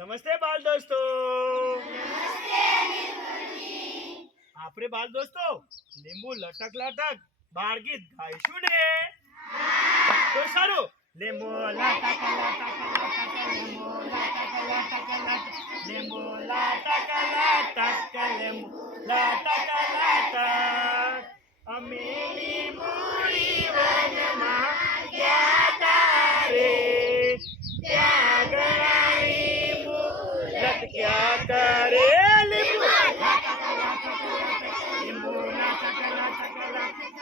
નમસ્તે બાલ દોસ્તો આપણે બાલ દોસ્તો લીંબુ લટક લટક બાળ ગીત ગાઈશું ને તો સારું લીંબુ લટક લટક લટક લીંબુ લટક લટક લટક લીંબુ લટક લટક લીંબુ લટક લટક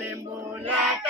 Kalimbulat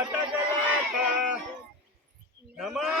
નાટક નમઃ.